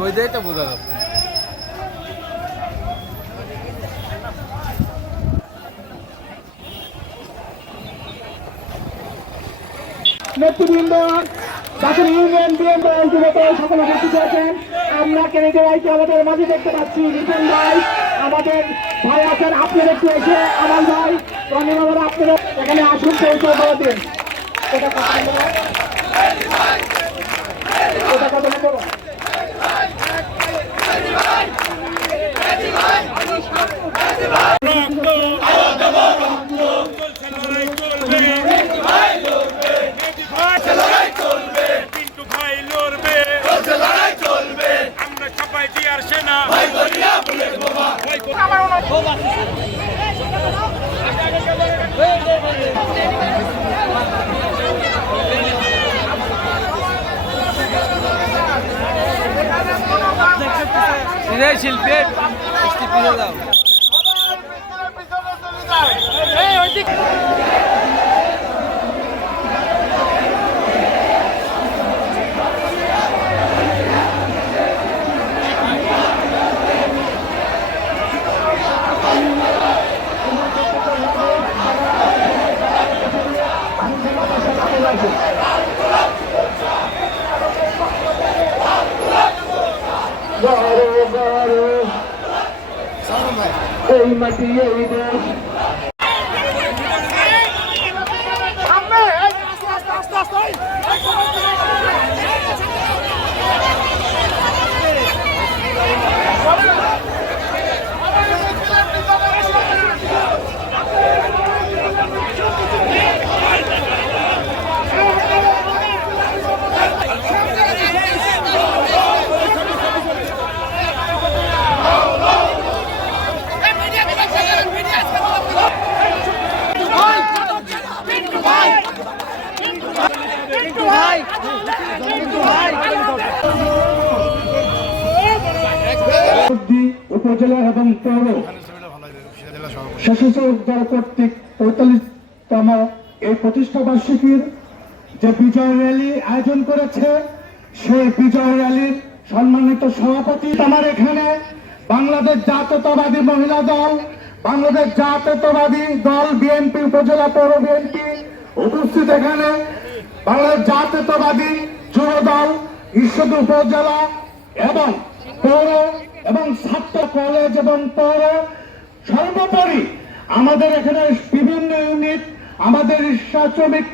রোদেই তো বোঝা যাচ্ছে। নেতৃবৃন্দ, জাতীয় ইউনিয়ন বিএনপির যুবদল সকলে উপস্থিত আছেন। আমরা কেনেডি ভাইকে আমাদের মাঝে দেখতে পাচ্ছি। রিপন ভাই আমাদের ভাই আছেন, আপনারা একটু এসে আমার ভাই ধন্যবাদ, আপনারা এখানে আসুন, পরিচয় করে দিন। এটা কথা বলো। শিল্পী দাও এই মাটি এই দেশ উপজেলা এবং পৌর সশস্ত্র দল কর্তৃক ৪৫তম এই প্রতিষ্ঠা বার্ষিকীর যে বিজয় র্যালি আয়োজন করেছে, সেই বিজয় র্যালির সম্মানিত সভাপতি আমার এখানে বাংলাদেশ জাতীয়তাবাদী মহিলা দল, বাংলাদেশ জাতীয়তাবাদী দল বিএনপি, উপজেলা পৌর বিএনপি উপস্থিত। এখানে বাংলাদেশ জাতীয়তাবাদী যুব দল ঈশ্বরদী উপজেলা এবং পৌর এবং ছাত্র কলেজ এবং পৌর, সর্বোপরি আমাদের এখানে বিভিন্ন ইউনিট, আমাদের শ্রমিক